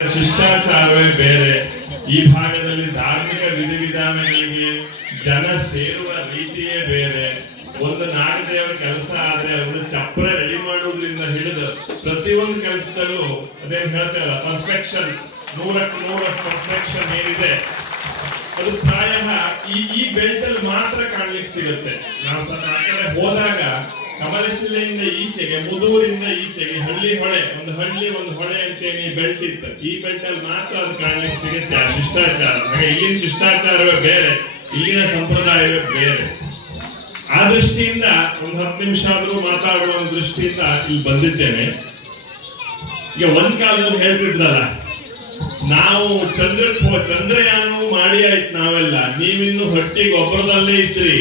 ಶಿಷ್ಟಾಚಾರವೇ ಬೇರೆ. ಈ ಭಾಗದಲ್ಲಿ ಧಾರ್ಮಿಕ ವಿಧಿವಿಧಾನಗಳಿಗೆ ಜನ ಸೇರುವ ರೀತಿಯೇ ಬೇರೆ. ಒಂದು ನಾಗದೇವರ ಕೆಲಸ ಆದ್ರೆ ಒಂದು ಚಪ್ರ ರೆಡಿ ಮಾಡುವುದರಿಂದ ಹಿಡಿದು ಪ್ರತಿಯೊಂದು ಕೆಲಸದಲ್ಲೂ ಅದೇನ್ ಹೇಳ್ತೇವಲ್ಲ ಪರ್ಫೆಕ್ಷನ್ ನೂರಕ್ಕೆ ನೂರಷ್ಟು ಪರ್ಫೆಕ್ಷನ್ ಏನಿದೆ. ಅದು ಪ್ರಾಯ ಈ ಈ ಬೆಲ್ಟ್ ಅಲ್ಲಿ ಮಾತ್ರ ಕಾಣ್ಲಿಕ್ಕೆ ಸಿಗುತ್ತೆ. ನಾವು ಸಹ ಹೋದಾಗ ಕಮಲಶಿಲೆಯಿಂದ ಈಚೆಗೆ, ಮುದೂರಿಂದ ಈಚೆಗೆ, ಹಳ್ಳಿ ಹೊಳೆ, ಒಂದು ಹಳ್ಳಿ, ಒಂದು ಹೊಳೆ ಅಂತೇಳಿ ಬೆಲ್ಟ್ ಇತ್ತು. ಈ ಬೆಲ್ಟ್ ಅಲ್ಲಿ ಮಾತ್ರ ಅದು ಕಾಣ್ಲಿಕ್ಕೆ ಸಿಗುತ್ತೆ. ಆ ಶಿಷ್ಟಾಚಾರ. ಹಾಗೆ ಇಲ್ಲಿನ ಶಿಷ್ಟಾಚಾರವೇ ಬೇರೆ, ಇಲ್ಲಿನ ಸಂಪ್ರದಾಯವೇ ಬೇರೆ. ಆ ದೃಷ್ಟಿಯಿಂದ ಒಂದು ಹತ್ತು ನಿಮಿಷ ಆದ್ರೂ ಮಾತಾಡುವ ಒಂದು ದೃಷ್ಟಿಯಿಂದ ಇಲ್ಲಿ ಬಂದಿದ್ದೇನೆ. ಈಗ ಒಂದ್ ಕಾಲದಲ್ಲಿ ಹೇಳ್ತಿದ್ರಲ್ಲ, ನಾವು ಚಂದ್ರ ಹೋ ಮಾಡಿ ಆಯ್ತು ನಾವೆಲ್ಲ. ನೀವಿನ್ನು ಹೊಟ್ಟಿಗೆ ಒಬ್ಬರದಲ್ಲೇ ಇದ್ರಿ.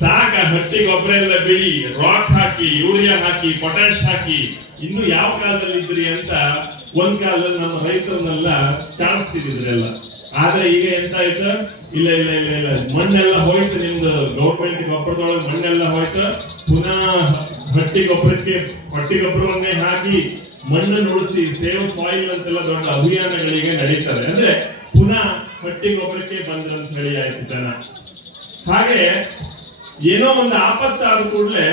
ಸಾಕ ಹಟ್ಟಿ ಗೊಬ್ಬರ ಎಲ್ಲ ಬಿಡಿ ರಾಕ್ ಹಾಕಿ ಯೂರಿಯಾ ಹಾಕಿ ಪೊಟ್ಯಾಶ್ ಹಾಕಿ, ಇನ್ನು ಯಾವ ಕಾಲದಲ್ಲಿ ಇದ್ರಿ ಅಂತ ಒಂದ್ ಕಾಲದಲ್ಲಿ ನಮ್ಮ ರೈತರನ್ನೆಲ್ಲ ಚಾಡಿಸ್ತಿದ್ರೆಲ್ಲ ಆದ್ರೆ ಈಗ ಎಂತ ಆಯ್ತು? ಇಲ್ಲ ಇಲ್ಲ ಇಲ್ಲ ಇಲ್ಲ. ಮಣ್ಣೆಲ್ಲ ಹೋಯ್ತು ನಿಮ್ದು ಗೌರ್ಮೆಂಟ್ ಗೊಬ್ಬರದೊಳಗೆ, ಮಣ್ಣೆಲ್ಲ ಹೋಯ್ತು. ಪುನಃ ಹಟ್ಟಿ ಗೊಬ್ಬರಕ್ಕೆ ಹಟ್ಟಿ ಗೊಬ್ಬರವನ್ನೇ ಹಾಕಿ ಮಣ್ಣನ್ನು ಉಳಿಸಿ, ಸೇವ್ ಸಾಯಿಲ್ ಅಂತೆಲ್ಲ ದೊಡ್ಡ ಅಭಿಯಾನಗಳಿಗೆ ನಡೀತಾರೆ ಅಂದ್ರೆ ಪುನಃ ಹಟ್ಟಿ ಗೊಬ್ಬರಕ್ಕೆ ಬಂದ್ರಂತ ಹೇಳಿ ಆಯ್ತು ಜನ. ಹಾಗೆ ಏನೋ ಒಂದು ಆಪತ್ತಾದ ಕೂಡಲೇ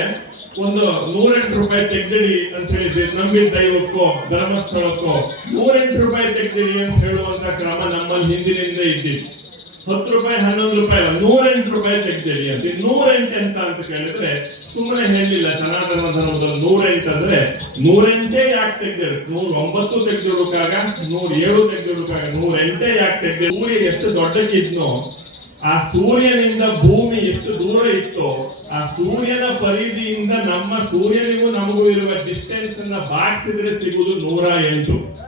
ಒಂದು ನೂರೆಂಟು ರೂಪಾಯಿ ತೆಗ್ದಿಡಿ ಅಂತ ಹೇಳಿದ್ವಿ ನಂಬಿದ ದೈವಕ್ಕೋ, ಧರ್ಮಸ್ಥಳಕ್ಕೋ, ನೂರೆಂಟು ರೂಪಾಯಿ ತೆಗ್ದಿಡಿ ಅಂತ ಹೇಳುವಂತ ಕ್ರಮ ನಮ್ಮಲ್ಲಿ ಹಿಂದಿನಿಂದ ಇದ್ದಿ ಹತ್ತು ರೂಪಾಯಿ, ಹನ್ನೊಂದು ರೂಪಾಯಿ ನೂರೆಂಟು ರೂಪಾಯಿ ತೆಗ್ದಿಡಿ ಅಂತ. ನೂರೆಂಟು ಎಂತ ಅಂತ ಕೇಳಿದ್ರೆ ಸುಮ್ಮನೆ ಹೇಳಿಲ್ಲ. ಸನಾತನ ಧರ್ಮದ ನೂರೆಂಟು ಅಂದ್ರೆ ನೂರೆಂಟೇ ಯಾಕೆ ತೆಗ್ದಿರು? ನೂರ ಒಂಬತ್ತು ತೆಗ್ದಿಡುಕಾಗ ನೂರ ಏಳು ತೆಗ್ದಿಡುಕಾಗ ನೂರೆಂಟೇ ಯಾಕೆ ತೆಗ್ದಿರು? ಊರಿಗೆ ಎಷ್ಟು ದೊಡ್ಡಕ್ಕಿದ್ನೋ ಆ ಸೂರ್ಯನಿಂದ ಭೂಮಿ ಎಷ್ಟು ದೂರ ಇತ್ತೋ, ಆ ಸೂರ್ಯನ ಪರಿಧಿಯಿಂದ ನಮ್ಮ ಸೂರ್ಯನಿಗೂ ನಮಗೂ ಇರುವ ಡಿಸ್ಟೆನ್ಸ್ ಅನ್ನ ಬಾಗಿಸಿದ್ರೆ ಸಿಗುವುದು ನೂರ ಎಂಟು.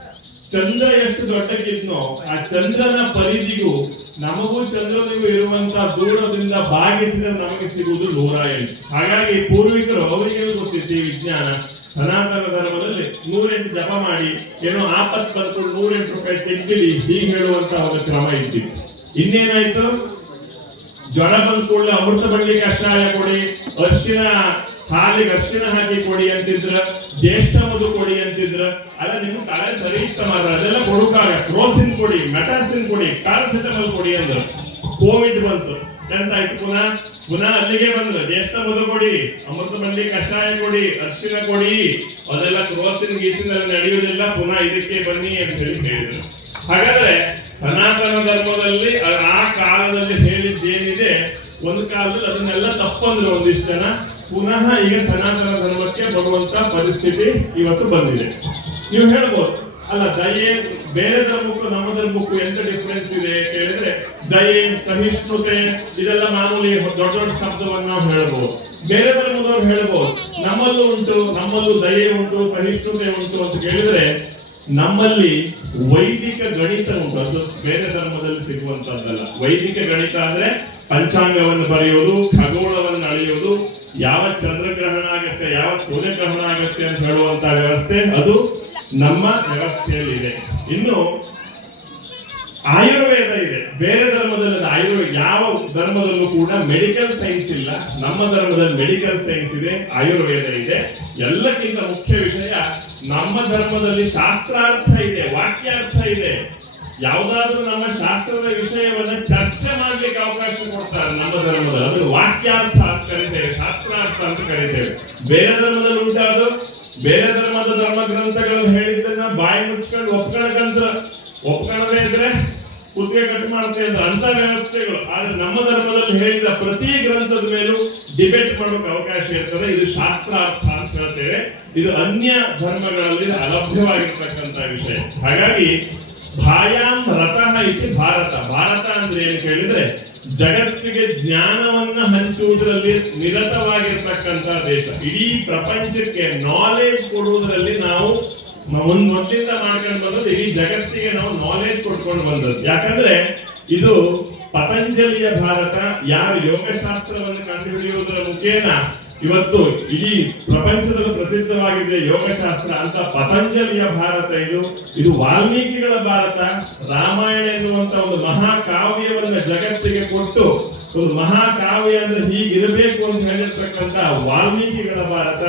ಚಂದ್ರ ಎಷ್ಟು ದೊಡ್ಡಕ್ಕಿದ್ನೋ, ಆ ಚಂದ್ರನ ಪರಿಧಿಗೂ ನಮಗೂ ಚಂದ್ರನಿಗೂ ಇರುವಂತಹ ದೂರದಿಂದ ಭಾಗಿಸಿದ್ರೆ ನಮಗೆ ಸಿಗುವುದು ನೂರ ಎಂಟು. ಹಾಗಾಗಿ ಪೂರ್ವಿಕರು ಅವರಿಗೆ ಗೊತ್ತಿತ್ತು ವಿಜ್ಞಾನ? ಸನಾತನ ಧರ್ಮದಲ್ಲಿ ನೂರೆಂಟು ಜಪ ಮಾಡಿ, ಏನೋ ಆಪತ್ ಬಂದ್ಕೊಂಡು ನೂರೆಂಟು ರೂಪಾಯಿ ತೆಗ್ದಿಲಿ ಹೀಗೆ ಹೇಳುವಂತಹ ಒಂದು ಕ್ರಮ ಇದ್ದಿತ್ತು. ಇನ್ನೇನಾಯ್ತು? ಜ್ವರ ಬಂದ ಕೂಡಲೇ ಅಮೃತ ಬಳ್ಳಿ ಕಷಾಯ ಕೊಡಿ, ಅರ್ಶಿನ ಹಾಲಿಗೆ ಅರ್ಶಿನ ಹಾಕಿ ಕೊಡಿ ಅಂತಿದ್ರ, ಜ್ಯೇಷ್ಠ ಮದು ಕೊಡಿ ಅಂತಿದ್ರ. ಅಲ್ಲ ನಿಮ್ ತಲೆ ಸರಿ ಇತ್ತ ಮಾತ್ರ ಅದೆಲ್ಲ ಕೊಡುಕಾಗ ಕ್ರೋಸಿನ್ ಕೊಡಿ, ಮೆಟಾಸಿನ್ ಕೊಡಿ ಪ್ಯಾರಾಸಿಟಮಲ್ ಕೊಡಿ ಅಂದ್ರು. ಕೋವಿಡ್ ಬಂತು. ಎಂತಾಯ್ತು ಪುನಃ? ಪುನಃ ಅಲ್ಲಿಗೆ ಬಂದ್ರು. ಜ್ಯೇಷ್ಠ ಮಧು ಕೊಡಿ, ಅಮೃತ ಬಳ್ಳಿ ಕಷಾಯ ಕೊಡಿ, ಅರ್ಶಿನ ಕೊಡಿ. ಅದೆಲ್ಲ ಕ್ರೋಸಿನ್ ಗೀಸಿನ ನಡೆಯುವುದಿಲ್ಲ, ಪುನಃ ಇದಕ್ಕೆ ಬನ್ನಿ ಅಂತ ಹೇಳಿ ಹೇಳಿದ್ರು. ಹಾಗಾದ್ರೆ ಸನಾತನ ಧರ್ಮದಲ್ಲಿ ಆ- ಕಾಲದಲ್ಲಿ ಒಂದು ಕಾಲದಲ್ಲಿ ಅದನ್ನೆಲ್ಲ ತಪ್ಪಂದ್ರೆ ಒಂದಿಷ್ಟು ಜನ. ಪುನಃ ಈಗ ಸನಾತನ ಧರ್ಮಕ್ಕೆ ಬರುವಂತ ಪರಿಸ್ಥಿತಿ ಇವತ್ತು ಬಂದಿದೆ. ನೀವು ಹೇಳ್ಬೋದು, ಅಲ್ಲ, ದಯೆ ಬೇರೆ ಧರ್ಮಕ್ಕೂ ನಮ್ಮ ಧರ್ಮಕ್ಕೂ ಎಂತ ಡಿಫ್ರೆನ್ಸ್ ಇದೆ ಕೇಳಿದ್ರೆ, ದಯೆ, ಸಹಿಷ್ಣುತೆ, ಇದೆಲ್ಲ ಮಾಮೂಲಿ ದೊಡ್ಡ ದೊಡ್ಡ ಶಬ್ದವನ್ನ ನಾವು ಹೇಳ್ಬೋದು. ಬೇರೆ ಧರ್ಮದವ್ರು ಹೇಳ್ಬೋದು, ನಮ್ಮಲ್ಲೂ ಉಂಟು, ನಮ್ಮಲ್ಲೂ ದಯೆ ಉಂಟು, ಸಹಿಷ್ಣುತೆ ಉಂಟು ಅಂತ ಕೇಳಿದ್ರೆ, ನಮ್ಮಲ್ಲಿ ವೈದಿಕ ಗಣಿತ ಉಂಟು. ಅದು ಬೇರೆ ಧರ್ಮದಲ್ಲಿ ಸಿಗುವಂತದ್ದಲ್ಲ. ವೈದಿಕ ಗಣಿತ ಅಂದ್ರೆ ಪಂಚಾಂಗವನ್ನು ಬರೆಯುವುದು, ಖಗೋಳವನ್ನು ಅಳೆಯುವುದು, ಯಾವ ಚಂದ್ರಗ್ರಹಣ ಆಗತ್ತೆ ಯಾವ ಸೂರ್ಯಗ್ರಹಣ ಆಗತ್ತೆ ಅಂತ ಹೇಳುವಂತ ವ್ಯವಸ್ಥೆ, ಅದು ನಮ್ಮ ವ್ಯವಸ್ಥೆಯಲ್ಲಿ ಇದೆ ಇನ್ನು ಆಯುರ್ವೇದ ಇದೆ. ಬೇರೆ ಧರ್ಮದಲ್ಲಿ ಆಯುರ್ವೇದ ಯಾವ ಧರ್ಮದಲ್ಲೂ ಕೂಡ ಮೆಡಿಕಲ್ ಸೈನ್ಸ್ ಇಲ್ಲ. ನಮ್ಮ ಧರ್ಮದಲ್ಲಿ ಮೆಡಿಕಲ್ ಸೈನ್ಸ್ ಇದೆ, ಆಯುರ್ವೇದ ಇದೆ. ಎಲ್ಲಕ್ಕಿಂತ ಮುಖ್ಯ ವಿಷಯ, ನಮ್ಮ ಧರ್ಮದಲ್ಲಿ ಶಾಸ್ತ್ರಾರ್ಥ ಇದೆ, ವಾಕ್ಯಾರ್ಥ ಇದೆ. ಯಾವುದಾದ್ರೂ ನಮ್ಮ ಶಾಸ್ತ್ರದ ವಿಷಯವನ್ನ ಮಾಡ್ಲಿಕ್ಕೆ ಅವಕಾಶ ಕೊಡ್ತಾರೆ. ನಮ್ಮ ಧರ್ಮದಲ್ಲಿ. ಅದು ವಾಕ್ಯಾರ್ಥ ಅಂತ ಕರಿತೇವೆ ಶಾಸ್ತ್ರಾರ್ಥ ಅಂತ ಕರಿತೇವೆ. ಬೇರೆ ಧರ್ಮದಲ್ಲಿ ಉಂಟಾದ್ರು ಬೇರೆ ಧರ್ಮದ ಧರ್ಮ ಗ್ರಂಥಗಳು ಹೇಳಿದ್ದನ್ನ ಬಾಯಿ ಮುಚ್ಕೊಂಡು ಒಪ್ಕೊಳಕಂತ ಒಪ್ಕೊಳ್ಳದೆ ಇದ್ರೆ ಕುತ್ತಿಗೆ ಕಟ್ ಮಾಡುತ್ತೆ ಅಂದ್ರೆ ಅಂತ ವ್ಯವಸ್ಥೆಗಳು. ಆದ್ರೆ ನಮ್ಮ ಧರ್ಮದಲ್ಲಿ ಹೇಳಿದ ಪ್ರತಿ ಗ್ರಂಥದ ಮೇಲೂ ಡಿಬೇಟ್ ಮಾಡೋಕೆ ಅವಕಾಶ ಇರ್ತದೆ. ಇದು ಶಾಸ್ತ್ರಾರ್ಥ ಅಂತ ಹೇಳ್ತೇವೆ. ಇದು ಅನ್ಯ ಧರ್ಮಗಳಲ್ಲಿ ಅಲಭ್ಯವಾಗಿರ್ತಕ್ಕಂಥ ವಿಷಯ. ಹಾಗಾಗಿ ಭಾಯಾಂ ರಥ ಇತಿ ಭಾರತ. ಭಾರತ ಅಂದ್ರೆ ಏನು ಕೇಳಿದ್ರೆ ಜಗತ್ತಿಗೆ ಜ್ಞಾನವನ್ನ ಹಂಚುವುದರಲ್ಲಿ ನಿರತವಾಗಿರ್ತಕ್ಕಂತ ದೇಶ. ಇಡೀ ಪ್ರಪಂಚಕ್ಕೆ ನಾಲೆಜ್ ಕೊಡುವುದರಲ್ಲಿ ನಾವು ಒಂದ್ ಮೊದಲಿಂದ ಮಾಡ್ಕೊಂಡು ಬಂದದ್ದು ಇಡೀ ಜಗತ್ತಿಗೆ ನಾವು ನಾಲೆಜ್ ಕೊಟ್ಕೊಂಡು ಬಂದದ್ದು. ಯಾಕಂದ್ರೆ ಇದು ಪತಂಜಲಿಯ ಭಾರತ ಯಾವ ಯೋಗಶಾಸ್ತ್ರವನ್ನು ಕಂಡುಹಿಡಿಯುವುದರ ಮುಖೇನ ಇವತ್ತು ಇಡೀ ಪ್ರಪಂಚದಲ್ಲಿ ಪ್ರಸಿದ್ಧವಾಗಿದೆ ಯೋಗಶಾಸ್ತ್ರ ಅಂತ ಪತಂಜಲಿಯ ಭಾರತ ಇದು. ಇದು ವಾಲ್ಮೀಕಿಗಳ ಭಾರತ. ರಾಮಾಯಣ ಎನ್ನುವಂತ ಒಂದು ಮಹಾಕಾವ್ಯವನ್ನ ಜಗತ್ತಿಗೆ ಕೊಟ್ಟು ಒಂದು ಮಹಾಕಾವ್ಯ ಅಂದ್ರೆ ಹೀಗಿರಬೇಕು ಅಂತ ಹೇಳಿರ್ತಕ್ಕಂಥ ವಾಲ್ಮೀಕಿಗಳ ಭಾರತ.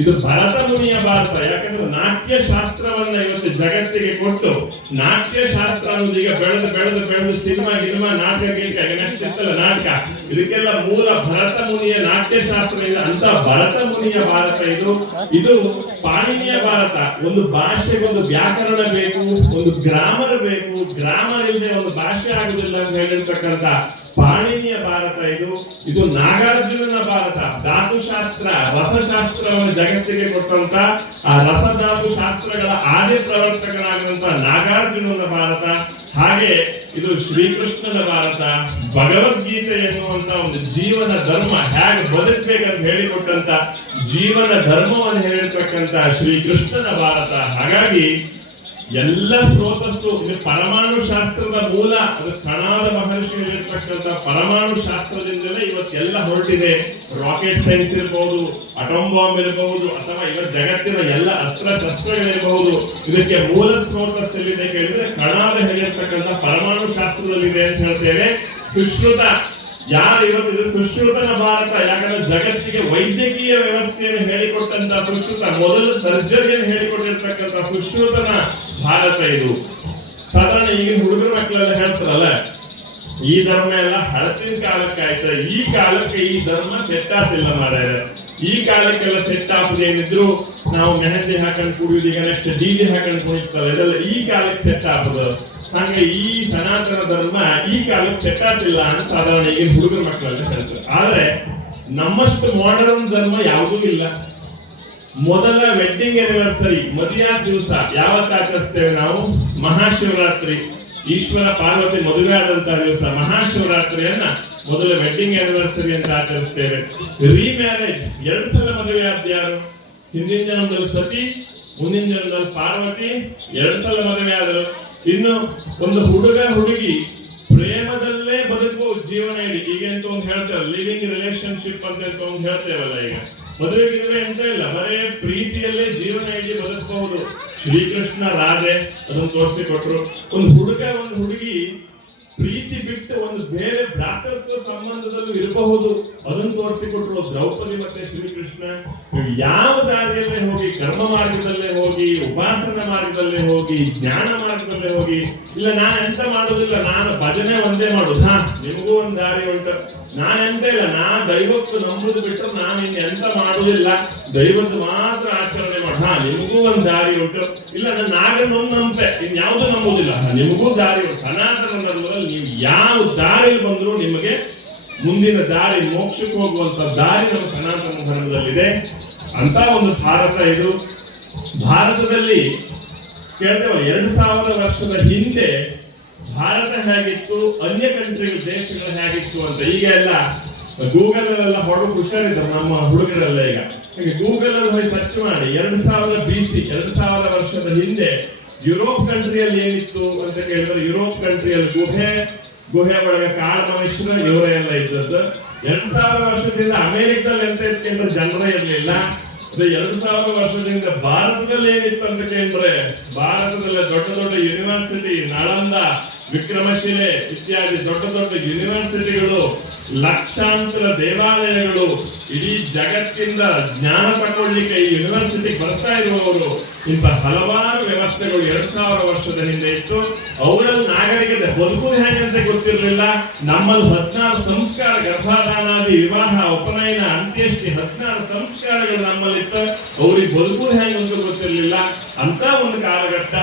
ಇದು ಭರತ ಮುನಿಯ ಭಾರತ. ಯಾಕಂದ್ರೆ ನಾಟ್ಯ ಶಾಸ್ತ್ರವನ್ನ ಇವತ್ತು ಜಗತ್ತಿಗೆ ಕೊಟ್ಟು ನಾಟ್ಯ ಶಾಸ್ತ್ರ ಅನ್ನೋದು ಈಗ ಬೆಳೆದು ಬೆಳೆದು ಬೆಳೆದು ಸಿನಿಮಾ, ಗಿನಿಮಾ, ನಾಟಕ ಗೀಟಕ ನೆಕ್ಸ್ಟ್ ನಾಟಕ. ಇದಕ್ಕೆಲ್ಲ ಮೂಲ ಭರತ ಮುನಿಯ ನಾಟ್ಯ ಶಾಸ್ತ್ರ ಇದೆ. ಅಂತ ಭರತ ಮುನಿಯ ಭಾರತ ಇದು. ಇದು ಪಾಣಿನಿಯ ಭಾರತ. ಒಂದು ಭಾಷೆಗೊಂದು ವ್ಯಾಕರಣ ಬೇಕು, ಒಂದು ಗ್ರಾಮರ್ ಬೇಕು. ಗ್ರಾಮರ್ ಇಲ್ಲದೆ ಒಂದು ಭಾಷೆ ಆಗುದಿಲ್ಲ ಅಂತ ಹೇಳಿರ್ತಕ್ಕಂಥ ಪಾಣಿನಿಯ ಭಾರತ ಇದು. ಇದು ನಾಗಾರ್ಜುನನ ಭಾರತ. ಧಾತುಶಾಸ್ತ್ರ ರಸಶಾಸ್ತ್ರವನ್ನು ಜಗತ್ತಿಗೆ ಕೊಟ್ಟಂತ. ಆ ರಸ ಧಾತು ಶಾಸ್ತ್ರಗಳ ಆದಿ ಪ್ರವರ್ತಕನಾಗಿರುವಂತ ನಾಗಾರ್ಜುನನ ಭಾರತ. ಹಾಗೆ ಇದು ಶ್ರೀಕೃಷ್ಣನ ಭಾರತ. ಭಗವದ್ಗೀತೆ ಎನ್ನುವಂತ ಒಂದು ಜೀವನ ಧರ್ಮ ಹೇಗೆ ಬದುಕಬೇಕಂತ ಹೇಳಿಕೊಟ್ಟಂತ ಜೀವನ ಧರ್ಮವನ್ನು ಹೇಳಿರ್ತಕ್ಕಂತ ಶ್ರೀಕೃಷ್ಣನ ಭಾರತ. ಹಾಗಾಗಿ ಎಲ್ಲ ಸ್ರೋತಸ್ಸು ಪರಮಾಣು ಶಾಸ್ತ್ರದ ಮೂಲ, ಅದು ಕಣಾದ ಮಹರ್ಷಿ ಹೇಳಿರ್ತಕ್ಕಂಥ ಪರಮಾಣು ಶಾಸ್ತ್ರದಿಂದಲೇ ಇವತ್ತೆಲ್ಲ ಹೊರಟಿದೆ. ರಾಕೆಟ್ ಸೈನ್ಸ್ ಇರಬಹುದು ಅಟೋಮ್ ಬಾಂಬ್ ಇರಬಹುದು ಅಥವಾ ಇವತ್ತು ಜಗತ್ತಿನ ಎಲ್ಲ ಅಸ್ತ್ರ ಶಸ್ತ್ರಗಳಿರಬಹುದು ಇದಕ್ಕೆ ಮೂಲ ಸ್ರೋತಸ್ ಎಲ್ಲಿದೆ ಕೇಳಿದ್ರೆ ಕಣಾದ ಹೇಳಿರ್ತಕ್ಕಂಥ ಪರಮಾಣು ಶಾಸ್ತ್ರದಲ್ಲಿದೆ ಅಂತ ಹೇಳ್ತೇವೆ. ಸುಶ್ರುತ, ಯಾರು ಇವತ್ತು, ಇದು ಸುಶ್ರುತನ ಭಾರತ, ಯಾಕಂದ್ರೆ ಜಗತ್ತಿಗೆ ವೈದ್ಯಕೀಯ ವ್ಯವಸ್ಥೆಯನ್ನು ಹೇಳಿಕೊಟ್ಟಂತ ಸುಶ್ರುತ, ಮೊದಲು ಸರ್ಜರಿಯನ್ನು ಹೇಳಿಕೊಟ್ಟಿರ್ತಕ್ಕಂಥ ಸುಶ್ರುತನ ಭಾರತ ಇದು. ಸಾಧಾರಣ ಈಗಿನ ಹುಡುಗರ ಮಕ್ಕಳೆಲ್ಲ ಹೇಳ್ತಾರಲ್ಲ, ಈ ಧರ್ಮ ಎಲ್ಲ ಹಳತಿನ ಕಾಲಕ್ಕೆ ಆಯ್ತ. ಈ ಕಾಲಕ್ಕೆ ಈ ಧರ್ಮ ಸೆಟ್ ಆಗ್ತಿಲ್ಲ ಈ ಕಾಲಕ್ಕೆಲ್ಲ ಸೆಟ್ ಆಗ್ತದೆ ಏನಿದ್ರು ನಾವು ಮೆಹಂದಿ ಹಾಕೊಂಡು ಕುಡಿಯೋದು, ಈಗ ನೆಕ್ಸ್ಟ್ ಡಿ ಜಿ ಹಾಕೊಂಡು ಕುಣಿತಾರೆ ಇದೆಲ್ಲ ಈ ಕಾಲಕ್ಕೆ ಸೆಟ್ ಆಗ್ತದ ಹಂಗೆ ಈ ಸನಾತನ ಧರ್ಮ ಈ ಕಾಲಕ್ಕೆ ಸೆಟ್ ಆಗ್ತಿಲ್ಲ ಅಂತ ಸಾಧಾರಣ ಈಗಿನ ಹುಡುಗರ ಮಕ್ಕಳೆಲ್ಲ ಹೇಳ್ತಾರೆ. ಆದ್ರೆ ನಮ್ಮಷ್ಟು ಮಾಡರ್ನ್ ಧರ್ಮ ಯಾವುದೂ ಇಲ್ಲ. ಮೊದಲ ವೆಡ್ಡಿಂಗ್ ಆನಿವರ್ಸರಿ ಮದುವೆಯ ದಿವಸ ಯಾವತ್ತು ಆಚರಿಸ್ತೇವೆ ನಾವು? ಮಹಾಶಿವರಾತ್ರಿ. ಈಶ್ವರ ಪಾರ್ವತಿ ಮದುವೆ ಆದಂತಹ ದಿವಸ ಮಹಾಶಿವರಾತ್ರಿಯನ್ನ ಮೊದಲ ವೆಡ್ಡಿಂಗ್ ಆನಿವರ್ಸರಿ ಅಂತ ಆಚರಿಸ್ತೇವೆ. ಮ್ಯಾರೇಜ್ ಎರಡು ಸಲ ಮದುವೆ ಆದ ಯಾರು? ಹಿಂದಿನ ಜನ್ಮದಲ್ಲಿ ಸತಿ, ಮುಂದಿನ ಜನ್ಮದಲ್ಲಿ ಪಾರ್ವತಿ, ಎರಡು ಸಲ ಮದುವೆ ಆದರು ಇನ್ನು ಒಂದು ಹುಡುಗ ಹುಡುಗಿ ಪ್ರೇಮದಲ್ಲೇ ಬದುಕುವ ಜೀವನ ಇಡಿ ಈಗ ಅಂತ ಒಂದು ಹೇಳ್ತೇವೆ ಲಿವಿಂಗ್ ರಿಲೇಶನ್ಶಿಪ್ ಅಂತ ಒಂದು ಹೇಳ್ತೇವಲ್ಲ ಈಗ. ಮದುವೆ ಗಿದುವೆ ಅಂತ ಇಲ್ಲ, ಬರೇ ಪ್ರೀತಿಯಲ್ಲೇ ಜೀವನ ಇಡೀ ಬದುಕಬಹುದು. ಶ್ರೀಕೃಷ್ಣ ರಾಧೆ, ಅದನ್ನು ತೋರಿಸಿಕೊಟ್ರು ಒಂದು ಹುಡುಗ, ಒಂದು ಹುಡುಗಿ ಪ್ರೀತಿ ಬಿಟ್ಟು ಒಂದು ಬೇರೆ ಭ್ರಾತೃತ್ವ ಸಂಬಂಧದಲ್ಲೂ ಇರಬಹುದು. ಅದನ್ನು ತೋರಿಸಿಕೊಟ್ಟರು ದ್ರೌಪದಿ ಮತ್ತೆ ಶ್ರೀಕೃಷ್ಣ ಯಾವ ದಾರಿಯಲ್ಲೇ ಹೋಗಿ ಕರ್ಮ ಮಾರ್ಗದಲ್ಲೇ ಹೋಗಿ, ಉಪಾಸನ ಮಾರ್ಗದಲ್ಲೇ ಹೋಗಿ, ಜ್ಞಾನ ಮಾರ್ಗದಲ್ಲೇ ಹೋಗಿ, ಇಲ್ಲ ನಾನು ಎಂತ ಮಾಡುದಿಲ್ಲ ನಾನು ಭಜನೆ ಒಂದೇ ಮಾಡುದು. ಹಾ, ನಿಮಗೂ ಒಂದು ದಾರಿ ಉಂಟು. ನಾನೆಂತ ಇಲ್ಲ, ನಾ ದೈವಕ್ಕೆ ನಂಬುದು ಬಿಟ್ಟು ನಾನು ಇನ್ನು ಎಂತ ಮಾಡುದಿಲ್ಲ ದೈವದ ಮಾತ್ರ ಆಚರಣೆ ಹಾ ನಿಮಗೂ ಒಂದು ದಾರಿ ಉಂಟು. ಇಲ್ಲ ನನ್ನ ನಾಗ ನಮ್ಮಂತೆ ಇನ್ ಯಾವುದು ನಂಬುದಿಲ್ಲ ಹಾ, ನಿಮಗೂ ದಾರಿ ಉಂಟು. ಸನಾತನ ಧರ್ಮದಲ್ಲಿ ನೀವು ಯಾವ ದಾರಿ ಬಂದರೂ ನಿಮಗೆ ಮುಂದಿನ ದಾರಿ ಮೋಕ್ಷಕ್ಕೆ ಹೋಗುವಂತ ದಾರಿ ನಮ್ಮ ಸನಾತನ ಧರ್ಮದಲ್ಲಿದೆ. ಅಂತ ಒಂದು ಭಾರತ ಇದು. ಭಾರತದಲ್ಲಿ ಕೇಳ್ತೇವೆ ಎರಡು ಸಾವಿರ ವರ್ಷದ ಹಿಂದೆ ಭಾರತ ಹೇಗಿತ್ತು ಅನ್ಯ ಕಂಟ್ರಿಗಳು ದೇಶಗಳು ಹೇಗಿತ್ತು ಅಂತ. ಈಗ ಎಲ್ಲ ಗೂಗಲ್ ಅಲ್ಲೆಲ್ಲ ಹೊರಡು ಹುಷಾರಿದ್ದಾರೆ ನಮ್ಮ ಹುಡುಗರೆಲ್ಲ ಈಗ. ಗೂಗಲ್ ಅಲ್ಲಿ ಹೋಗಿ ಸರ್ಚ್ ಮಾಡಿ, ಎರಡ್ ಸಾವಿರ ಬಿ ಸಿ ಎರಡು ಸಾವಿರ ವರ್ಷದ ಹಿಂದೆ ಯುರೋಪ್ ಕಂಟ್ರಿಯಲ್ಲಿ ಏನಿತ್ತು ಅಂತ ಕೇಳಿದ್ರೆ ಯುರೋಪ್ ಕಂಟ್ರಿಯಲ್ಲಿ ಗುಹೆ ಗುಹೆ ಒಳಗೆ ಕಾಡು ಮನುಷ್ಯರು, ಇವರೇ ಎಲ್ಲ ಇದ್ದದ್ದು. ಎರಡ್ ಸಾವಿರ ವರ್ಷದಿಂದ ಅಮೆರಿಕದಲ್ಲಿ ಎಂತ ಇತ್ತು ಅಂದ್ರೆ ಜನರೇ ಇರಲಿಲ್ಲ. ಎರಡ್ ಸಾವಿರ ವರ್ಷದಿಂದ ಭಾರತದಲ್ಲಿ ಏನಿತ್ತು ಅಂತ ಕೇಳಿದ್ರೆ ಭಾರತದಲ್ಲಿ ದೊಡ್ಡ ದೊಡ್ಡ ಯೂನಿವರ್ಸಿಟಿ ನಳಂದ, ವಿಕ್ರಮಶಿಲೆ ಇತ್ಯಾದಿ ದೊಡ್ಡ ದೊಡ್ಡ ಯೂನಿವರ್ಸಿಟಿಗಳು ಲಕ್ಷಾಂತರ ದೇವಾಲಯಗಳು ಇಡೀ ಜಗತ್ತಿಂದ ಜ್ಞಾನ ತಗೊಳ್ಳಿಕ್ಕೆ ಈ ಯೂನಿವರ್ಸಿಟಿಗೆ ಬರ್ತಾ ಇರುವವರು, ಇಂಥ ಹಲವಾರು ವ್ಯವಸ್ಥೆಗಳು ಎರಡ್ ಸಾವಿರ ವರ್ಷದ ಹಿಂದೆ ಇತ್ತು. ಅವರಲ್ಲಿ ನಾಗರಿಕತೆ ಬದುಕು ಹೇಗೆ ಅಂತ ಗೊತ್ತಿರಲಿಲ್ಲ. ನಮ್ಮಲ್ಲಿ ಹದಿನಾರು ಸಂಸ್ಕಾರ ಗರ್ಭಾಧಾನಾದಿ ವಿವಾಹ, ಉಪನಯನ, ಅಂತ್ಯಷ್ಟಿ ಹದಿನಾರು ಸಂಸ್ಕಾರಗಳು ನಮ್ಮಲ್ಲಿತ್ತು. ಅವ್ರಿಗೆ ಬದುಕು ಹೇಗೆ ಅಂತ ಗೊತ್ತಿರಲಿಲ್ಲ. ಅಂತ ಒಂದು ಕಾಲಘಟ್ಟ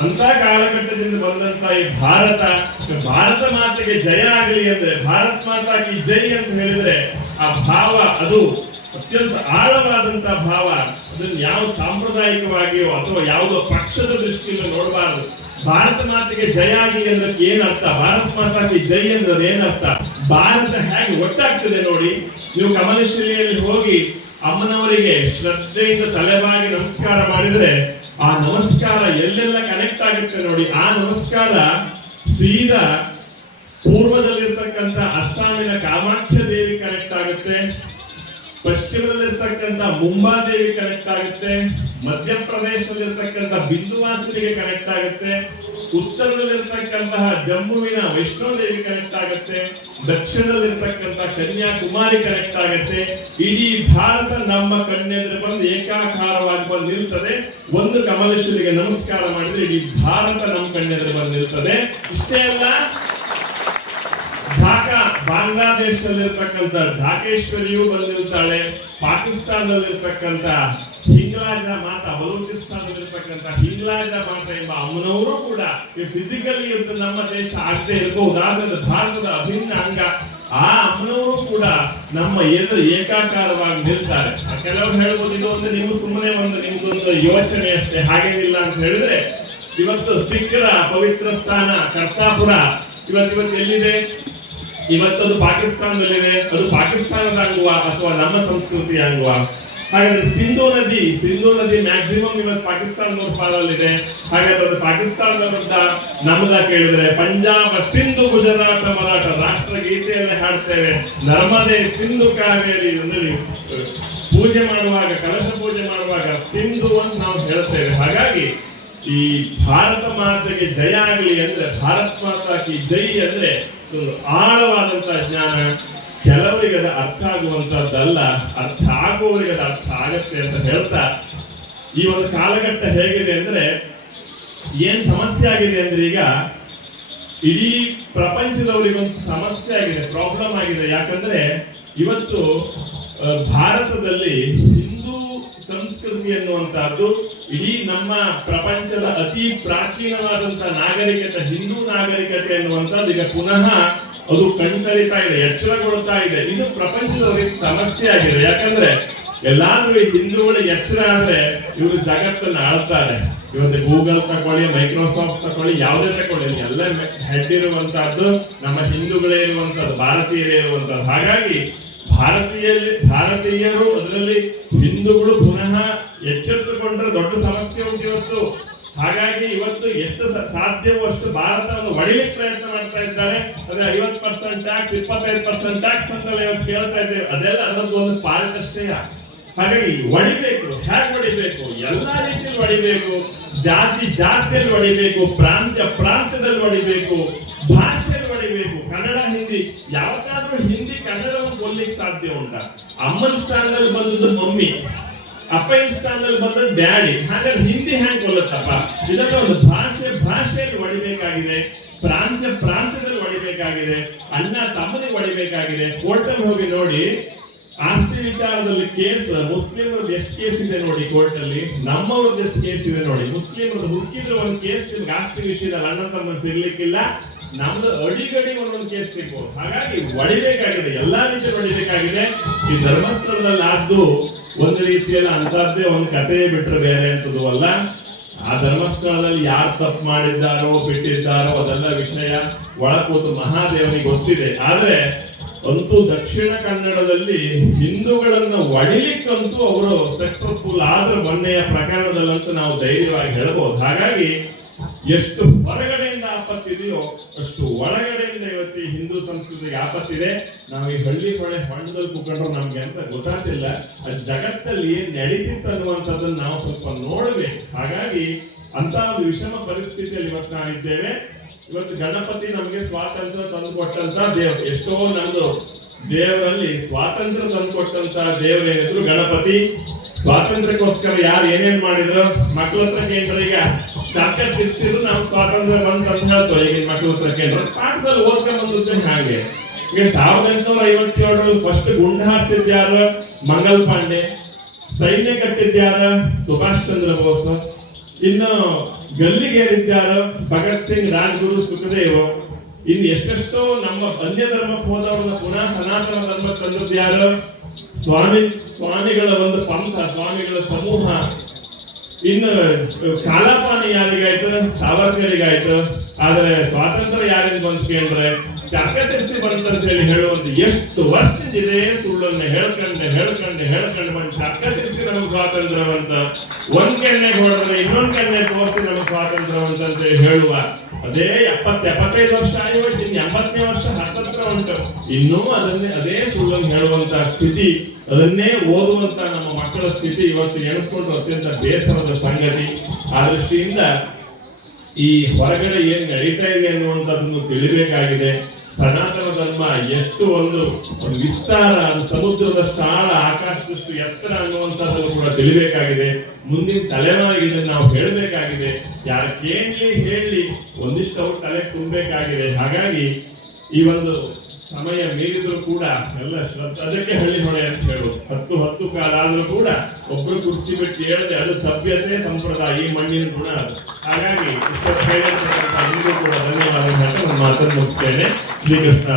ಅಂತ ಕಾಲಘಟ್ಟದಿಂದ ಬಂದಂತ ಈ ಭಾರತ ಭಾರತ ಮಾತೆಗೆ ಜಯ ಆಗಲಿ ಅಂದ್ರೆ, ಭಾರತ್ ಮಾತಾ ಕಿ ಜೈ ಅಂತ ಹೇಳಿದ್ರೆ, ಆ ಭಾವ ಅದು ಅತ್ಯಂತ ಆಳವಾದಂತ ಭಾವ. ಅದನ್ನ ಯಾವ ಸಾಂಪ್ರದಾಯಿಕವಾಗಿಯೋ ಅಥವಾ ಯಾವುದೋ ಪಕ್ಷದ ದೃಷ್ಟಿಯಿಂದ ನೋಡಬಾರದು. ಭಾರತ ಮಾತೆಗೆ ಜಯ ಆಗಲಿ ಅಂದ್ರೆ ಏನರ್ಥ? ಭಾರತ ಮಾತಾ ಕಿ ಜೈ ಅಂದ್ರೆ ಏನರ್ಥ? ಭಾರತ ಹೇಗೆ ಒಟ್ಟಾಗ್ತದೆ ನೋಡಿ, ನೀವು ಕಮಲಶಿಲೆಯಲ್ಲಿ ಹೋಗಿ ಅಮ್ಮನವರಿಗೆ ಶ್ರದ್ಧೆಯಿಂದ ತಲೆಬಾಗಿ ನಮಸ್ಕಾರ ಮಾಡಿದ್ರೆ, ಆ ನಮಸ್ಕಾರ ಎಲ್ಲೆಲ್ಲ ಕನೆಕ್ಟ್ ಆಗುತ್ತೆ ನೋಡಿ. ಆ ನಮಸ್ಕಾರ ಸೀದಾ ಪೂರ್ವದಲ್ಲಿರ್ತಕ್ಕಂಥ ಅಸ್ಸಾಮಿನ ಕಾಮಾಕ್ಷ ದೇವಿ ಕನೆಕ್ಟ್ ಆಗುತ್ತೆ. ಪಶ್ಚಿಮದಲ್ಲಿರ್ತಕ್ಕಂಥ ಮುಂಬಾ ದೇವಿ ಕನೆಕ್ಟ್ ಆಗುತ್ತೆ. ಮಧ್ಯಪ್ರದೇಶದಲ್ಲಿರ್ತಕ್ಕಂಥ ಬಿಂದುವಾಸಿನಿಗೆ ಕನೆಕ್ಟ್ ಆಗುತ್ತೆ. ಉತ್ತರದಲ್ಲಿರ್ತಕ್ಕಂತಹ ಜಮ್ಮುವಿನ ವೈಷ್ಣೋದೇವಿ ಕನೆಕ್ಟ್ ಆಗುತ್ತೆ. ದಕ್ಷಿಣದಲ್ಲಿರ್ತಕ್ಕಂತಹ ಕನ್ಯಾಕುಮಾರಿ ಕನೆಕ್ಟ್ ಆಗುತ್ತೆ. ಇಡೀ ಭಾರತ ನಮ್ಮ ಕಣ್ಣೆದುರು ಬಂದು ಏಕಾಕಾರವಾಗಿ ಬಂದು ನಿಲ್ತದೆ. ಒಂದು ಕಮಲೇಶ್ವರಿಗೆ ನಮಸ್ಕಾರ ಮಾಡಿದ್ರೆ ಇಡೀ ಭಾರತ ನಮ್ಮ ಕಣ್ಣೆದುರು ಬಂದು ನಿಲ್ತದೆ. ಇಷ್ಟೇ ಅಲ್ಲ, ಢಾಕಾ, ಬಾಂಗ್ಲಾದೇಶದಲ್ಲಿರ್ತಕ್ಕಂಥ ಢಾಕೇಶ್ವರಿಯು ಬಂದಿರ್ತಾಳೆ ಪಾಕಿಸ್ತಾನದಲ್ಲಿರ್ತಕ್ಕಂಥ ಹಿಂಗ್ಲಾಜ ಮಾತ ಬಲೂಚಿಸ್ತಾನದಲ್ಲಿರ್ತಕ್ಕಂಥ ಹಿಂಗ್ಲಾಜ ಮಾತ ಎಂಬ ಅಮ್ಮನವರು ಕೂಡ ಈ ಫಿಸಿಕಲಿ ಅಂತ ನಮ್ಮ ದೇಶ ಆಗದೆ ಇರಬಹುದಾದ ಭಾರತದ ಅಭಿನ್ನ ಅಂಗ. ಆ ಅಮ್ಮನವರು ಕೂಡ ನಮ್ಮ ಎದುರು ಏಕಾಕಾರವಾಗಿ ನಿಲ್ತಾರೆ. ಕೆಲವರು ಹೇಳ್ಬೋದು ಇದು ಒಂದು ನೀವು ಸುಮ್ಮನೆ ಒಂದು, ನಿಮ್ದೊಂದು ಯೋಚನೆ ಅಷ್ಟೇ. ಹಾಗೇನಿಲ್ಲ ಅಂತ ಹೇಳಿದ್ರೆ, ಇವತ್ತು ಸಿಖ್ಖರ ಪವಿತ್ರ ಸ್ಥಾನ ಕರ್ತಾಪುರ. ಇವತ್ತು ಇವತ್ತು ಎಲ್ಲಿದೆ? ಇವತ್ತದು ಪಾಕಿಸ್ತಾನದಲ್ಲಿದೆ. ಅದು ಪಾಕಿಸ್ತಾನದ ಅಂಗುವ ಅಥವಾ ನಮ್ಮ ಸಂಸ್ಕೃತಿಯ ಅಂಗುವ. ಹಾಗಾದ್ರೆ ಸಿಂಧು ನದಿ ಸಿಂಧು ನದಿ ಮ್ಯಾಕ್ಸಿಮಮ್ ಇವತ್ತು ಪಾಕಿಸ್ತಾನದ ಪಾಲಲ್ಲಿದೆ. ಹಾಗಾದ್ರೆ ಅದು ಪಾಕಿಸ್ತಾನದಂತ ನಮ್ಮದ ಕೇಳಿದ್ರೆ ಪಂಜಾಬ್, ಸಿಂಧು, ಗುಜರಾತ, ಮರಾಠ ರಾಷ್ಟ್ರ ಗೀತೆಯಲ್ಲಿ ಹಾಡ್ತೇವೆ. ನರ್ಮದೆ ಸಿಂಧು ಕಾವೇರಿ ಅಂದ್ರೆ ಪೂಜೆ ಮಾಡುವಾಗ, ಕಲಶ ಪೂಜೆ ಮಾಡುವಾಗ ಸಿಂಧು ಅಂತ ನಾವು ಹೇಳ್ತೇವೆ. ಹಾಗಾಗಿ ಈ ಭಾರತ ಮಾತೆಗೆ ಜಯ ಆಗಲಿ ಅಂದ್ರೆ, ಭಾರತ್ ಮಾತಾ ಕಿ ಜೈ ಅಂದ್ರೆ ಆಳವಾದಂತಹ ಜ್ಞಾನ. ಕೆಲವರಿಗೆ ಅದು ಅರ್ಥ ಆಗುವಂತದ್ದಲ್ಲ ಅರ್ಥ ಆಗುವವರಿಗೆ ಅದು ಅರ್ಥ ಆಗತ್ತೆ ಅಂತ ಹೇಳ್ತಾ, ಈ ಒಂದು ಕಾಲಘಟ್ಟ ಹೇಗಿದೆ ಅಂದ್ರೆ, ಏನ್ ಸಮಸ್ಯೆ ಆಗಿದೆ ಅಂದ್ರೆ ಈಗ ಇಡೀ ಪ್ರಪಂಚದವರಿಗೊಂದು ಸಮಸ್ಯೆ ಆಗಿದೆ ಪ್ರಾಬ್ಲಮ್ ಆಗಿದೆ. ಯಾಕಂದ್ರೆ ಇವತ್ತು ಭಾರತದಲ್ಲಿ ಹಿಂದೂ ಸಂಸ್ಕೃತಿ ಎನ್ನುವಂತಹದ್ದು ಇಡೀ ನಮ್ಮ ಪ್ರಪಂಚದ ಅತಿ ಪ್ರಾಚೀನವಾದಂತಹ ನಾಗರಿಕತೆ, ಹಿಂದೂ ನಾಗರಿಕತೆ ಎನ್ನುವಂಥದ್ದು ಈಗ ಪುನಃ ಅದು ಕಣ್ತರಿತಾ ಇದೆ ಎಚ್ಚರಗೊಳ್ತಾ ಇದೆ. ಇದು ಪ್ರಪಂಚದವರಿಗೆ ಸಮಸ್ಯೆ ಆಗಿದೆ. ಯಾಕಂದ್ರೆ ಎಲ್ಲಾದ್ರೂ ಹಿಂದೂಗಳು ಎಚ್ಚರ ಆದ್ರೆ ಇವರು ಜಗತ್ತನ್ನ ಆಳ್ತಾರೆ. ಇವತ್ತು ಗೂಗಲ್ ತಕೊಳ್ಳಿ ಮೈಕ್ರೋಸಾಫ್ಟ್ ತಕೊಳ್ಳಿ, ಯಾವುದೇ ತಕೊಳ್ಳಿ ಎಲ್ಲ ಹೆಡ್ ಇರುವಂತಹದ್ದು ನಮ್ಮ ಹಿಂದೂಗಳೇ ಇರುವಂತಹದ್ದು, ಭಾರತೀಯರೇ ಇರುವಂತದ್ದು ಹಾಗಾಗಿ ಭಾರತೀಯಲ್ಲಿ, ಭಾರತೀಯರು ಅದರಲ್ಲಿ ಹಿಂದೂಗಳು ಪುನಃ ಎಚ್ಚೆತ್ತುಕೊಂಡ್ರೆ ದೊಡ್ಡ ಸಮಸ್ಯೆ ಉಂಟು ಇವತ್ತು. ಹಾಗಾಗಿ ಇವತ್ತು ಎಷ್ಟು ಸಾಧ್ಯವೋ ಅಷ್ಟು ಭಾರತವನ್ನು ಒಡಿಲಿಕ್ಕೆ ಪ್ರಯತ್ನ ಮಾಡ್ತಾ ಇದ್ದಾರೆ. ಅಂದ್ರೆ ಐವತ್ ಪರ್ಸೆಂಟ್ ಟ್ಯಾಕ್ಸ್ ಇಪ್ಪತ್ತೈದು ಪರ್ಸೆಂಟ್ ಟ್ಯಾಕ್ಸ್ ಅಂತೆಲ್ಲ ಇವತ್ತು ಕೇಳ್ತಾ ಇದ್ದೇವೆ. ಅದೆಲ್ಲ ಅದರದ್ದು ಒಂದು ಅಷ್ಟೇ ಹಾಗಾಗಿ ಒಡಿಬೇಕು ಹೇಗೆ ಹೊಡಿಬೇಕು ಎಲ್ಲಾ ರೀತಿಯಲ್ಲಿ ಹೊಡಿಬೇಕು ಜಾತಿ ಜಾತಿಯಲ್ಲಿ ಹೊಡಿಬೇಕು ಪ್ರಾಂತ್ಯ ಪ್ರಾಂತ್ಯದಲ್ಲಿ ಹೊಡಿಬೇಕು ಭಾಷೆಯಲ್ಲಿ ಹೊಡಿಬೇಕು ಕನ್ನಡ, ಹಿಂದಿ, ಯಾವತ್ತಾದ್ರೂ ಹಿಂದಿ ಕನ್ನಡವನ್ನು ಕೊಲ್ಲಿಕ್ಕೆ ಸಾಧ್ಯ ಉಂಟ. ಅಮ್ಮನ ಸ್ಥಾನದಲ್ಲಿ ಬಂದದ್ದು ಮಮ್ಮಿ. ಅಪ್ಪನ ಸ್ಥಾನದಲ್ಲಿ ಬಂದ್ರೆ ಡ್ಯಾಡಿ. ಹಾಗಾದ್ರೆ ಹಿಂದಿ ಹ್ಯಾಂಗ್ ಕೊಲ್ಲತ್ತಪ್ಪ? ಇದನ್ನ ಒಂದು ಭಾಷೆ, ಭಾಷೆಯಲ್ಲಿ ಹೊಡಿಬೇಕಾಗಿದೆ. ಪ್ರಾಂತ್ಯ ಪ್ರಾಂತ್ಯದಲ್ಲಿ ಹೊಡಿಬೇಕಾಗಿದೆ. ಅಣ್ಣ ತಮ್ಮನಿಗೆ ಹೊಡಿಬೇಕಾಗಿದೆ. ಕೋರ್ಟಲ್ಲಿ ಹೋಗಿ ನೋಡಿ, ಆಸ್ತಿ ವಿಚಾರದಲ್ಲಿ ಕೇಸ್, ಮುಸ್ಲಿಮರದ್ದು ಎಷ್ಟು ಕೇಸ್ ಇದೆ ನೋಡಿ ಕೋರ್ಟ್ ಅಲ್ಲಿ ನಮ್ಮವ್ರದ್ದು ಎಷ್ಟು ಕೇಸ್ ಇದೆ ನೋಡಿ. ಮುಸ್ಲಿಮರದ್ದು ಹುಡುಕಿದ್ರೆ ಒಂದು ಕೇಸ್ ನಿಮ್ಗೆ ಆಸ್ತಿ ವಿಷಯದಲ್ಲಿ ಅಣ್ಣ ತಮ್ಮ ಸಿಗ್ಲಿಕ್ಕಿಲ್ಲ. ನಮ್ದು ಅಡಿಗಡಿ ಒಂದೊಂದು ಕೇಸ್ ಸಿಗ್ಬೋದು. ಹಾಗಾಗಿ ಹೊಡಿಬೇಕಾಗಿದೆ. ಎಲ್ಲಾ ರೀತಿ ಹೊಡಿಬೇಕಾಗಿದೆ. ಈ ಧರ್ಮಸ್ಥಳದಲ್ಲಿ ಆದ್ದು ಒಂದು ರೀತಿಯಲ್ಲಿ ಅಂತದ್ದೇ ಒಂದು ಕಥೆ ಬಿಟ್ಟರೆ ಬೇರೆ ಅಂತದ್ದು ಅಲ್ಲ. ಆ ಧರ್ಮಸ್ಥಳದಲ್ಲಿ ಯಾರು ತಪ್ಪು ಮಾಡಿದ್ದಾರೋ, ಬಿಟ್ಟಿದ್ದಾರೋ ಅದೆಲ್ಲ ವಿಷಯ ಒಳ ಕೂತು ಮಹಾದೇವನಿಗೆ ಗೊತ್ತಿದೆ. ಆದ್ರೆ ಅಂತೂ ದಕ್ಷಿಣ ಕನ್ನಡದಲ್ಲಿ ಹಿಂದೂಗಳನ್ನ ಒಡಿಲಿಕ್ಕಂತೂ ಅವರು ಸಕ್ಸಸ್ಫುಲ್ ಆದ್ರೆ ಮೊನ್ನೆಯ ಪ್ರಕರಣದಲ್ಲಂತೂ ನಾವು ಧೈರ್ಯವಾಗಿ ಹೇಳ್ಬೋದು. ಹಾಗಾಗಿ ಎಷ್ಟು ಹೊರಗಡೆಯಿಂದ ಆಪತ್ತಿದೆಯೋ ಅಷ್ಟು ಒಳಗಡೆಯಿಂದ ಈ ಹಿಂದೂ ಸಂಸ್ಕೃತಿಗೆ ಆಪತ್ತಿದೆ ನಾವು ಈ ಹಳ್ಳಿ ಹೊಳೆ ಹೊಂಡದಲ್ಲಿ ಕೂತ್ಕೊಂಡ್ರೆ ನಮ್ಗೆ ಅಂತ ಗೊತ್ತಾಗ್ತಿಲ್ಲ. ಆ ಜಗತ್ತಲ್ಲಿ ಏನ್ ನಡೀತಿತ್ತು ಅನ್ನುವಂಥದ್ದನ್ನ ನಾವು ಸ್ವಲ್ಪ ನೋಡಬೇಕು. ಹಾಗಾಗಿ ಅಂತ ಒಂದು ವಿಷಮ ಪರಿಸ್ಥಿತಿಯಲ್ಲಿ ಇವತ್ತು ನಾವಿದ್ದೇವೆ. ಇವತ್ತು ಗಣಪತಿ ನಮಗೆ ಸ್ವಾತಂತ್ರ್ಯ ತಂದುಕೊಟ್ಟಂತ ದೇವ್ ಎಷ್ಟೋ ನಮ್ದು ದೇವರಲ್ಲಿ ಸ್ವಾತಂತ್ರ್ಯ ತಂದುಕೊಟ್ಟಂತ ದೇವರೇನಿದ್ರು ಗಣಪತಿ. ಸ್ವಾತಂತ್ರ್ಯಕ್ಕೋಸ್ಕರ ಯಾರು ಏನೇನ್ ಮಾಡಿದ್ರು? ಮಕ್ಕಳ ಹತ್ರ ಈಗ. ಚರ್ಕ ತಿರ್ಸಿದ್ರು ನಮ್ಗೆ ಸ್ವಾತಂತ್ರ್ಯ ಬಂತ ಅಂತ ಹೇಳ್ತೇವೆ. ಈಗಿನ ಮಕ್ಕಳ ಹತ್ರ ಕೇಂದ್ರ ಪಾಠದಲ್ಲಿ ಓದ್ಕೊಂಡ್ ಬಂದಿದ್ರೆ ಹಾಗೆ. ಈಗ ಸಾವಿರದ ಎಂಟುನೂರ ಐವತ್ತೇಳರಲ್ಲಿ ಫಸ್ಟ್ ಗುಂಡು ಹಾರಿಸಿದ್ಯಾರ ಮಂಗಲ್ ಪಾಂಡೆ, ಸೈನ್ಯ ಕಟ್ಟಿದ್ಯಾರ ಸುಭಾಷ್ ಚಂದ್ರ ಬೋಸ್, ಇನ್ನು ಗಲ್ಲಿಗೇರಿದ್ಯಾರ ಭಗತ್ ಸಿಂಗ್, ರಾಜ್ಗುರು ಸುಖದೇವ್. ಇನ್ನು ಎಷ್ಟೆಷ್ಟೋ ನಮ್ಮ ಅನ್ಯ ಧರ್ಮಕ್ಕೆ ಹೋದವ್ರನ್ನ ಪುನಃ ಸನಾತನ ಧರ್ಮಕ್ಕೆ ತಂದದ್ದು ಸ್ವಾಮಿ, ಸ್ವಾಮಿಗಳ ಒಂದು ಪಂಥ, ಸ್ವಾಮಿಗಳ ಸಮೂಹ. ಇನ್ನು ಕಾಲಪಾನಿ ಯಾರಿಗಾಯ್ತು ಸಾವರ್ಕರಿಗಾಯ್ತು, ಆದ್ರೆ ಸ್ವಾತಂತ್ರ್ಯ ಯಾರಿಂದ ಬಂತು ಕೇಳಿದ್ರೆ ಚಕ್ಕ ತಿರ್ಸಿ ಬಂತಂತ ಹೇಳಿ ಹೇಳುವಂತ ಎಷ್ಟು ವರ್ಷದಿಂದ ಸುಳ್ಳನ್ನ ಹೇಳ್ಕೊಂಡೆ ಹೇಳ್ಕೊಂಡೆ ಹೇಳ್ಕೊಂಡೆ ಬಂದು ಚಕ್ಕ ತಿರ್ಸಿ ನಮ್ಗೆ ಸ್ವಾತಂತ್ರ್ಯ ಬಂತ ಒಂದ್ ಕೆಣ್ಣೆ ಹೊಡೆದ್ರೆ ಇನ್ನೊಂದ್ ಕೆಣ್ಣೆ ತೋರಿಸಿ ನಮ್ಗೆ ಸ್ವಾತಂತ್ರ್ಯ ಬಂತ ಅಂತ ಹೇಳಿ ಹೇಳುವ. ಅದೇ ಎಪ್ಪತ್ ಎಪ್ಪತ್ತೈದು ವರ್ಷ ಆಗೋಯ್ತು ಇನ್ನು ಎಂಬತ್ತನೇ ವರ್ಷ ಹತ್ತತ್ರ ಉಂಟು. ಇನ್ನೂ ಅದನ್ನೇ, ಅದೇ ಹೇಳುವಂತ ಸ್ಥಿತಿ, ಅದನ್ನೇ ಓದುವಂತ ನಮ್ಮ ಮಕ್ಕಳ ಸ್ಥಿತಿ ಇವತ್ತು ಎಣಿಸ್ಕೊಂಡು ಅತ್ಯಂತ ಬೇಸರದ ಸಂಗತಿ. ಆ ದೃಷ್ಟಿಯಿಂದ ಈ ಹೊರಗಡೆ ಏನ್ ನಡೀತಾ ಇದೆ ಅನ್ನುವಂಥದ್ದನ್ನು ತಿಳಿಬೇಕಾಗಿದೆ. ಸನಾತನ ಧರ್ಮ ಎಷ್ಟು ಒಂದು ವಿಸ್ತಾರ ಸಮುದ್ರದಷ್ಟು ಆಳ ಆಕಾಶದಷ್ಟು ಎತ್ತರ ಅನ್ನುವಂಥದ್ದನ್ನು ಕೂಡ ತಿಳಿಬೇಕಾಗಿದೆ. ಮುಂದಿನ ತಲೆಮಾರಿಗೆ ಇದನ್ನು ನಾವು ಹೇಳಬೇಕಾಗಿದೆ. ಕೇಳಿ ಹೇಳಿ, ಒಂದಿಷ್ಟು ತಲೆ ತುಂಬಬೇಕಾಗಿದೆ. ಹಾಗಾಗಿ ಈ ಒಂದು ಸಮಯ ಮೀರಿದ್ರು ಕೂಡ ಎಲ್ಲ ಅದಕ್ಕೆ ಹಳ್ಳಿ ಹೊಳೆ ಅಂತ ಹೇಳೋದು ಹತ್ತು ಹತ್ತು ಕಾಲ ಆದ್ರೂ ಕೂಡ ಒಬ್ರು ಕುರ್ಚಿ ಬಿಟ್ಟು ಹೇಳದೆ ಅದು ಸಭ್ಯತೆ ಸಂಪ್ರದಾಯ, ಈ ಮಣ್ಣಿನ ಗುಣ ಅದು. ಹಾಗಾಗಿ ಕೂಡ ಧನ್ಯವಾದ ಮಾತನ್ನು ಮುಗಿಸ್ತೇನೆ. ಶ್ರೀಕೃಷ್ಣ